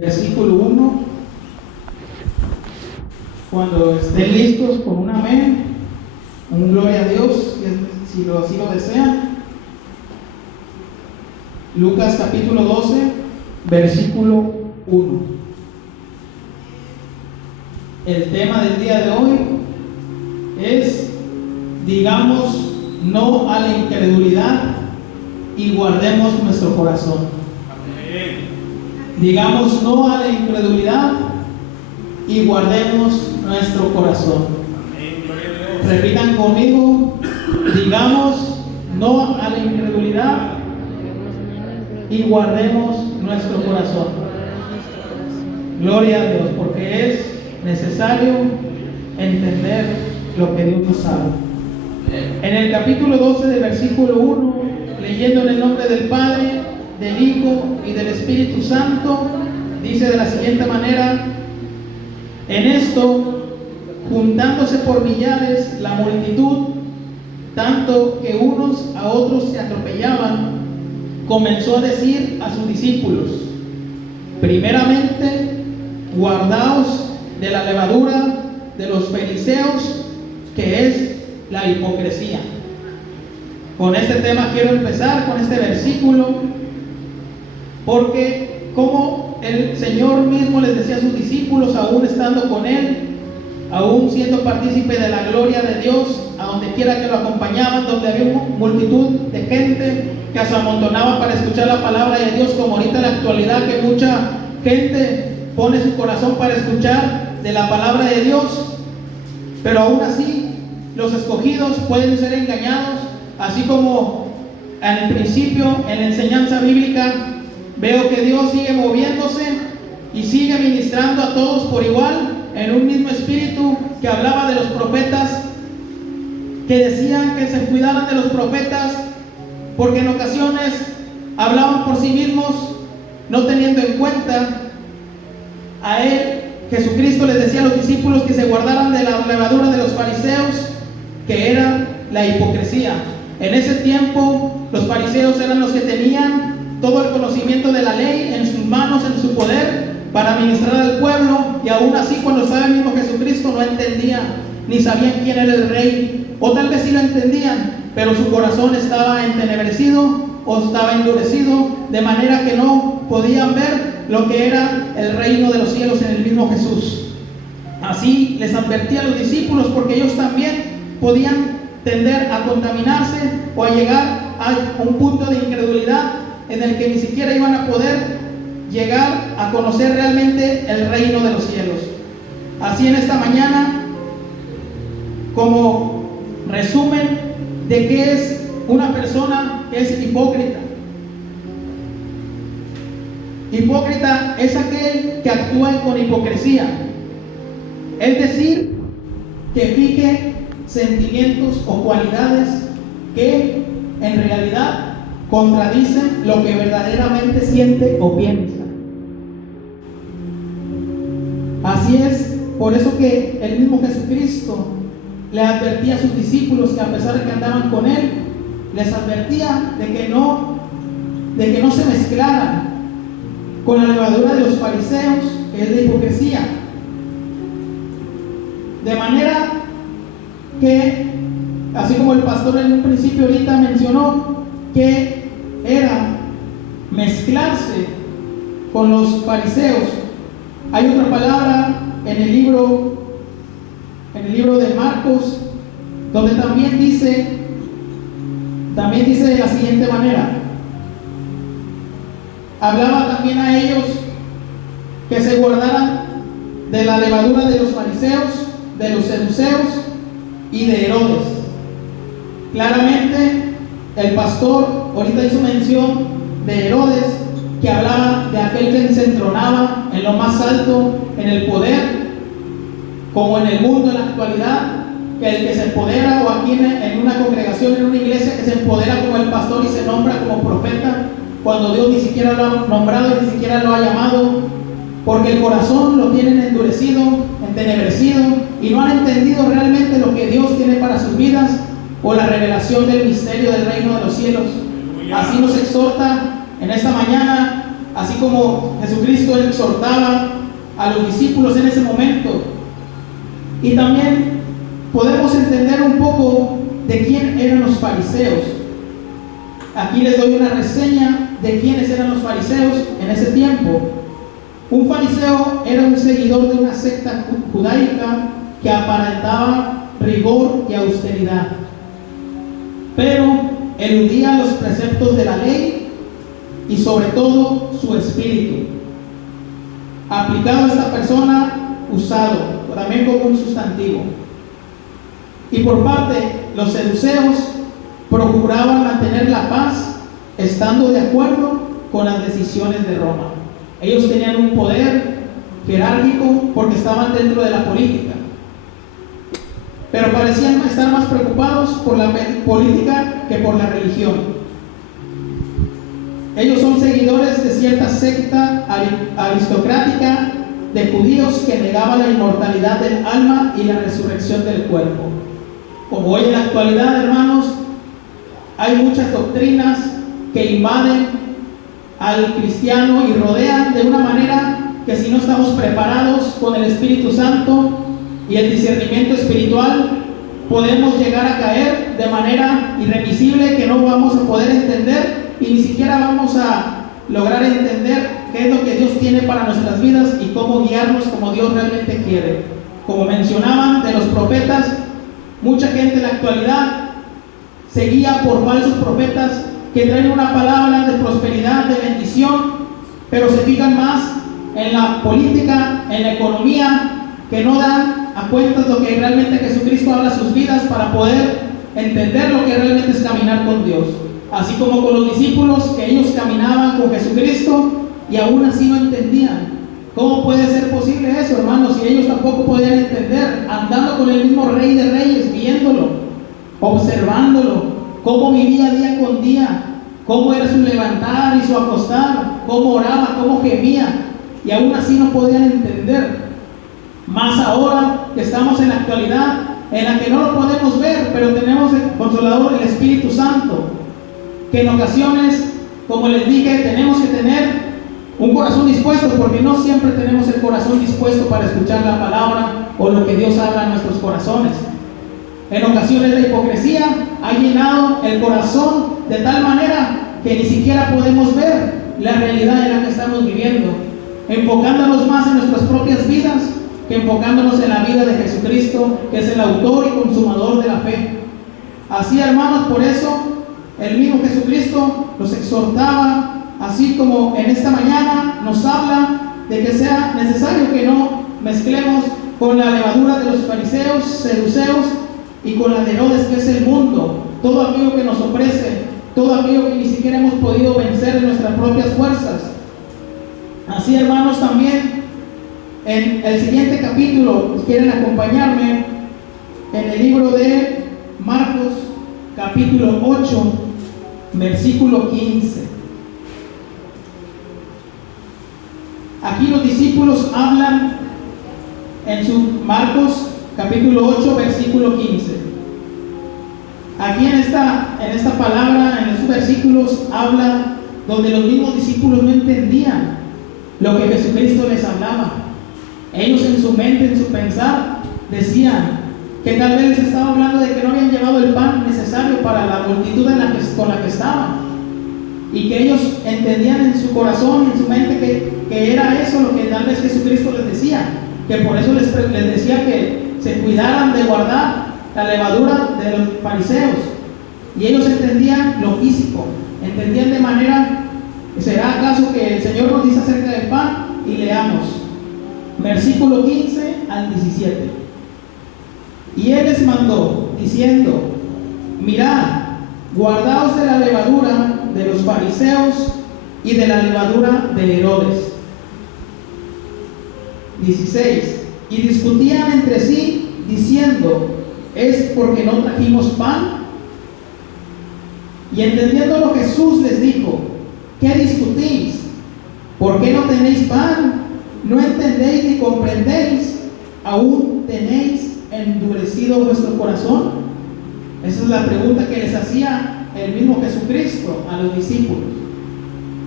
versículo 1. Cuando estén listos con un amén, un gloria a Dios, si así lo desean. Lucas capítulo 12, versículo 1. El tema del día de hoy es: digamos no a la incredulidad y guardemos nuestro corazón. Amén. Digamos no a la incredulidad y guardemos nuestro corazón. Amén. Repitan conmigo: digamos no a la incredulidad y guardemos nuestro corazón. Gloria a Dios, porque es necesario entender lo que Dios nos habla. En el capítulo 12 del versículo 1, leyendo en el nombre del Padre, del Hijo y del Espíritu Santo, dice de la siguiente manera: en esto, juntándose por millares la multitud, tanto que unos a otros se atropellaban, comenzó a decir a sus discípulos: primeramente, guardaos de la levadura de los fariseos, que es la hipocresía. Con este tema quiero empezar, con este versículo, porque como el Señor mismo les decía a sus discípulos, aún estando con Él, aún siendo partícipe de la gloria de Dios, a donde quiera que lo acompañaban, donde había una multitud de gente que se amontonaba para escuchar la palabra de Dios, como ahorita en la actualidad, que mucha gente pone su corazón para escuchar de la palabra de Dios, pero aún así los escogidos pueden ser engañados, así como en el principio en la enseñanza bíblica veo que Dios sigue moviéndose y sigue ministrando a todos por igual en un mismo espíritu, que hablaba de los profetas, que decían que se cuidaran de los profetas, porque en ocasiones hablaban por sí mismos, no teniendo en cuenta a Él. Jesucristo les decía a los discípulos que se guardaran de la levadura de los fariseos, que era la hipocresía. En ese tiempo los fariseos eran los que tenían todo el conocimiento de la ley en sus manos, en su poder, para ministrar al pueblo, y aún así cuando estaba el mismo Jesucristo no entendían, ni sabían quién era el rey, o tal vez sí lo entendían, pero su corazón estaba entenebrecido o estaba endurecido, de manera que no podían ver lo que era el reino de los cielos en el mismo Jesús. Así les advertía a los discípulos, porque ellos también podían tender a contaminarse o a llegar a un punto de incredulidad en el que ni siquiera iban a poder llegar a conocer realmente el reino de los cielos. Así en esta mañana, como resumen de qué es una persona que es hipócrita. Hipócrita es aquel que actúa con hipocresía, es decir, que fije sentimientos o cualidades que en realidad contradicen lo que verdaderamente siente o piensa. Así es, por eso que el mismo Jesucristo le advertía a sus discípulos, que a pesar de que andaban con Él, les advertía de que no se mezclaran con la levadura de los fariseos, que es la hipocresía. De manera que, así como el pastor en un principio ahorita mencionó, que era mezclarse con los fariseos. Hay otra palabra en el libro de Marcos, donde también dice de la siguiente manera: hablaba también a ellos que se guardaran de la levadura de los fariseos, de los saduceos y de Herodes. Claramente el pastor ahorita hizo mención de Herodes, que hablaba de aquel que se entronaba en lo más alto, en el poder, como en el mundo en la actualidad, que el que se empodera, o aquí en una congregación, en una iglesia, que se empodera como el pastor y se nombra como profeta, cuando Dios ni siquiera lo ha nombrado y ni siquiera lo ha llamado, porque el corazón lo tienen endurecido, entenebrecido, y no han entendido realmente lo que Dios tiene para sus vidas, o la revelación del misterio del reino de los cielos. Así nos exhorta en esta mañana así como Jesucristo exhortaba a los discípulos en ese momento. Y también podemos entender un poco de quién eran los fariseos. Aquí les doy una reseña de quiénes eran los fariseos en ese tiempo. Un fariseo era un seguidor de una secta judaica que aparentaba rigor y austeridad, pero eludía los preceptos de la ley y sobre todo su espíritu. Aplicado a esta persona, usado también como un sustantivo. Y por parte, los saduceos procuraban mantener la paz estando de acuerdo con las decisiones de Roma. Ellos tenían un poder jerárquico porque estaban dentro de la política, pero parecían estar más preocupados por la política que por la religión. Ellos son seguidores de cierta secta aristocrática de judíos que negaba la inmortalidad del alma y la resurrección del cuerpo. Como hoy en la actualidad, hermanos, hay muchas doctrinas que invaden al cristiano y rodean de una manera que, si no estamos preparados con el Espíritu Santo y el discernimiento espiritual, podemos llegar a caer de manera irremisible que no vamos a poder entender y ni siquiera vamos a lograr entender qué es lo que Dios tiene para nuestras vidas y cómo guiarnos como Dios realmente quiere. Como mencionaban de los profetas, mucha gente en la actualidad se guía por falsos profetas que traen una palabra de prosperidad, de bendición, pero se fijan más en la política, en la economía, que no dan a cuentas lo que realmente Jesucristo habla a sus vidas para poder entender lo que realmente es caminar con Dios. Así como con los discípulos, que ellos caminaban con Jesucristo y aún así no entendían. ¿Cómo puede ser posible eso, hermanos? Si ellos tampoco podían entender, andando con el mismo Rey de Reyes, viéndolo, observándolo, cómo vivía día con día, cómo era su levantar y su acostar, cómo oraba, cómo gemía, y aún así no podían entender. Más ahora que estamos en la actualidad, en la que no lo podemos ver, pero tenemos el Consolador, el Espíritu Santo, que en ocasiones, como les dije, tenemos que tener un corazón dispuesto, porque no siempre tenemos el corazón dispuesto para escuchar la palabra o lo que Dios habla en nuestros corazones. En ocasiones la hipocresía ha llenado el corazón de tal manera que ni siquiera podemos ver la realidad en la que estamos viviendo, enfocándonos más en nuestras propias vidas que enfocándonos en la vida de Jesucristo, que es el autor y consumador de la fe. Así, hermanos, por eso el mismo Jesucristo los exhortaba, así como en esta mañana nos habla de que sea necesario que no mezclemos con la levadura de los fariseos, saduceos, y con la de Herodes, que es el mundo, todo aquello que nos ofrece, todo aquello que ni siquiera hemos podido vencer en nuestras propias fuerzas. Así, hermanos, también en el siguiente capítulo, si quieren acompañarme, en el libro de Marcos, capítulo 8, versículo 15. Aquí los discípulos hablan en su Marcos capítulo 8, versículo 15. Aquí en esta palabra, en estos versículos, habla donde los mismos discípulos no entendían lo que Jesucristo les hablaba. Ellos en su mente, en su pensar, decían que tal vez les estaba hablando de que no habían llevado el pan necesario para la multitud con la que estaban, y que ellos entendían en su corazón, en su mente, que era eso lo que tal vez Jesucristo les decía, que por eso les decía que se cuidaran de guardar la levadura de los fariseos. Y ellos entendían lo físico, entendían de manera, ¿será acaso que el Señor nos dice acerca del pan? Y leamos versículo 15 al 17. Y Él les mandó, diciendo: mirad, guardaos de la levadura de los fariseos y de la levadura de Herodes. 16. Y discutían entre sí, diciendo: ¿es porque no trajimos pan? Y entendiéndolo, Jesús les dijo: ¿qué discutís? ¿Por qué no tenéis pan? ¿No entendéis ni comprendéis? ¿Aún tenéis endurecido vuestro corazón? Esa es la pregunta que les hacía el mismo Jesucristo a los discípulos.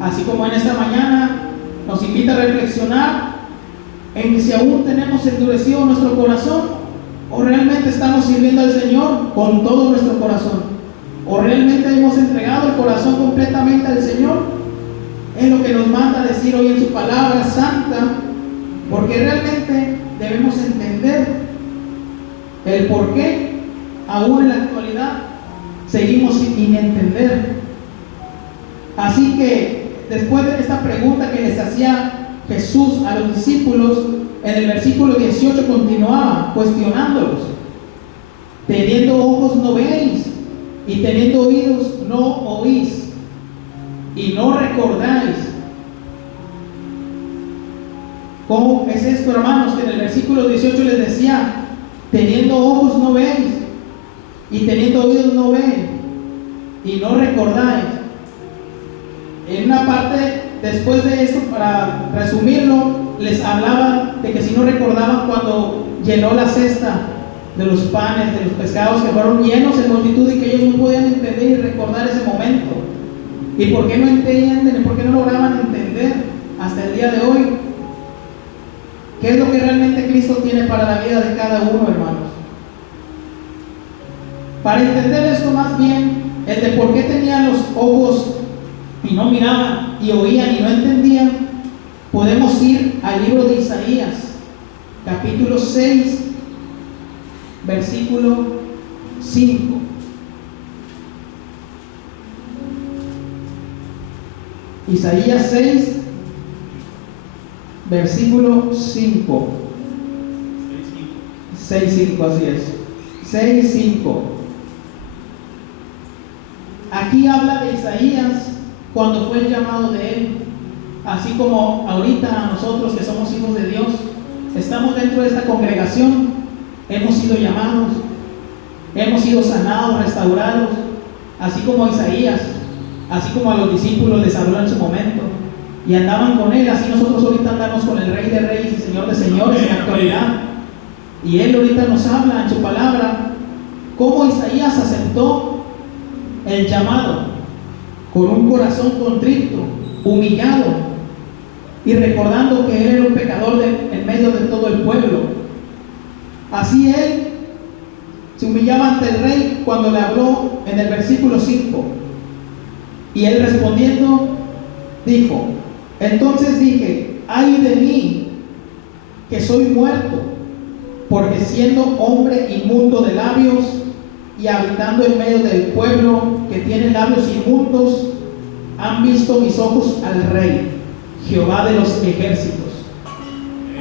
Así como en esta mañana nos invita a reflexionar en que si aún tenemos endurecido nuestro corazón, o realmente estamos sirviendo al Señor con todo nuestro corazón, o realmente hemos entregado el corazón completamente al Señor. Es lo que nos manda a decir hoy en su palabra santa, porque realmente debemos entender el por qué aún en la actualidad seguimos sin entender. Así que después de esta pregunta que les hacía Jesús a los discípulos, en el versículo 18 continuaba cuestionándolos: teniendo ojos no veis, y teniendo oídos no oís, y no recordáis. ¿Cómo es esto, hermanos? Que en el versículo 18 les decía: teniendo ojos no veis, y teniendo oídos no ven, y no recordáis. En una parte, después de esto, para resumirlo, les hablaba de que si no recordaban cuando llenó la cesta de los panes, de los pescados, que fueron llenos en multitud, y que ellos no podían entender y recordar ese momento. ¿Y por qué no entienden? ¿Y por qué no lograban entender hasta el día de hoy qué es lo que realmente Cristo tiene para la vida de cada uno, hermanos? Para entender esto más bien, el de por qué tenían los ojos y no miraban, y oían y no entendían, podemos ir al libro de Isaías, capítulo 6, versículo 5. Isaías 6, versículo 5. 6:5, así es. 6:5. Aquí habla de Isaías cuando fue el llamado de él, así como ahorita nosotros que somos hijos de Dios, estamos dentro de esta congregación, hemos sido llamados, hemos sido sanados, restaurados, así como Isaías, así como a los discípulos les habló en su momento y andaban con él. Así nosotros ahorita andamos con el Rey de Reyes y Señor de Señores en la actualidad, y él ahorita nos habla en su palabra cómo Isaías aceptó el llamado con un corazón contrito, humillado, y recordando que él era un pecador en medio de todo el pueblo. Así él se humillaba ante el rey cuando le habló en el versículo 5. Y él respondiendo dijo: entonces dije, ay de mí, que soy muerto, porque siendo hombre inmundo de labios y habitando en medio del pueblo que tiene labios inmundos, han visto mis ojos al Rey, Jehová de los ejércitos.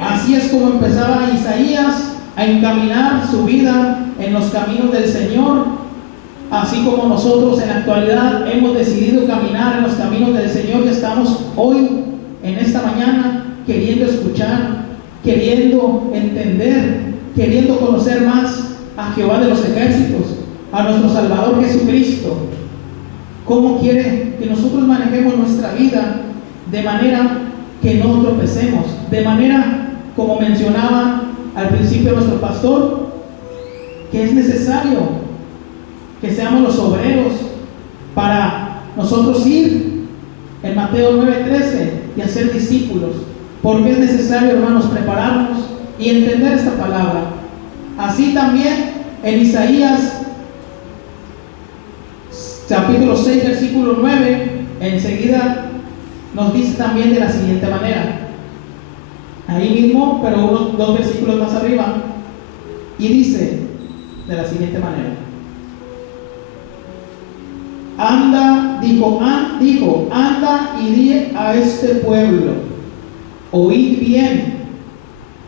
Así es como empezaba Isaías a encaminar su vida en los caminos del Señor, así como nosotros en la actualidad hemos decidido caminar en los caminos del Señor, y estamos hoy, en esta mañana, queriendo escuchar, queriendo entender, queriendo conocer más a Jehová de los ejércitos, a nuestro Salvador Jesucristo. ¿Cómo quiere que nosotros manejemos nuestra vida de manera que no tropecemos? De manera, como mencionaba al principio nuestro pastor, que es necesario que seamos los obreros para nosotros ir en Mateo 9:13 y hacer discípulos. Porque es necesario, hermanos, prepararnos y entender esta palabra. Así también en Isaías capítulo 6, versículo 9, enseguida nos dice también de la siguiente manera, ahí mismo, pero unos 2 versículos más arriba, y dice de la siguiente manera: anda, dijo, anda y di a este pueblo, oíd bien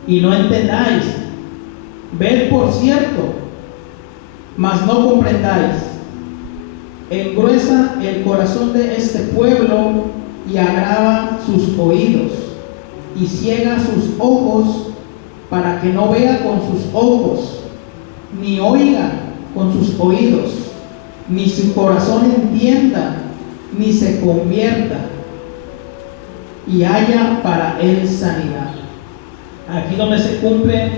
y no entendáis, ved por cierto, mas no comprendáis. Engruesa el corazón de este pueblo y agrava sus oídos y ciega sus ojos, para que no vea con sus ojos, ni oiga con sus oídos, ni su corazón entienda, ni se convierta y haya para él sanidad. Aquí donde se cumple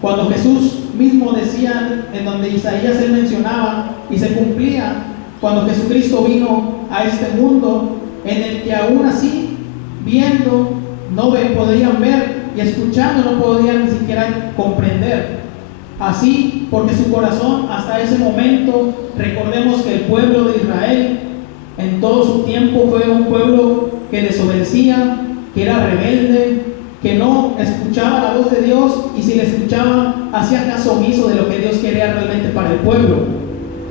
cuando Jesús mismo decía, en donde Isaías él mencionaba, y se cumplía cuando Jesucristo vino a este mundo, en el que aún así, viendo no podían ver, y escuchando no podían ni siquiera comprender. Así, porque su corazón hasta ese momento, recordemos que el pueblo de Israel en todo su tiempo fue un pueblo que desobedecía, que era rebelde, que no escuchaba la voz de Dios, y si le escuchaba hacía caso omiso de lo que Dios quería realmente para el pueblo.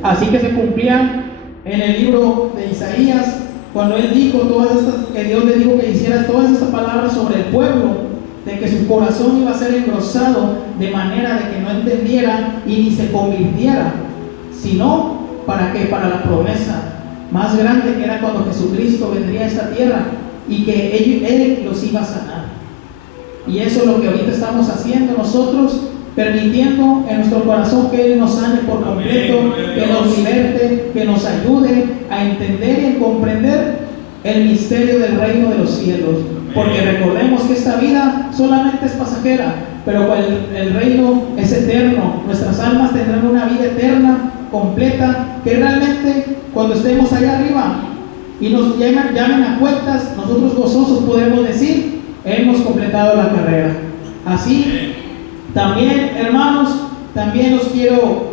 Así que se cumplía en el libro de Isaías cuando él dijo todas estas, que Dios le dijo que hiciera todas estas palabras sobre el pueblo, de que su corazón iba a ser engrosado de manera de que no entendiera y ni se convirtiera, sino para que para la promesa más grande, que era cuando Jesucristo vendría a esta tierra y que Él los iba a sanar. Y eso es lo que ahorita estamos haciendo nosotros, permitiendo en nuestro corazón que Él nos sane por completo, que nos liberte, que nos ayude a entender y a comprender el misterio del reino de los cielos. Porque recordemos que esta vida solamente es pasajera, pero el reino es eterno. Nuestras almas tendrán una vida eterna, completa, que realmente cuando estemos allá arriba y nos llamen a cuentas, nosotros gozosos podemos decir: hemos completado la carrera. Así, también, hermanos, también los quiero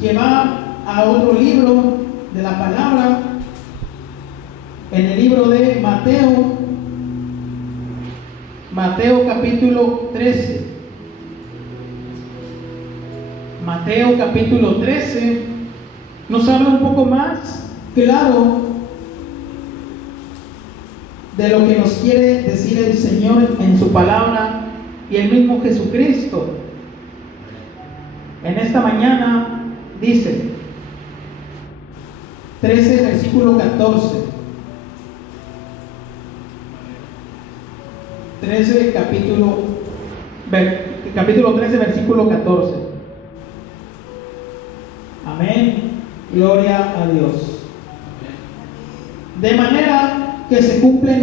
llevar a otro libro de la palabra, en el libro de Mateo capítulo 13. Mateo capítulo 13 nos habla un poco más claro de lo que nos quiere decir el Señor en su palabra y el mismo Jesucristo. En esta mañana dice 13 versículo 14. 13 capítulo 13 versículo 14. Amén. Gloria a Dios. De manera que se cumplen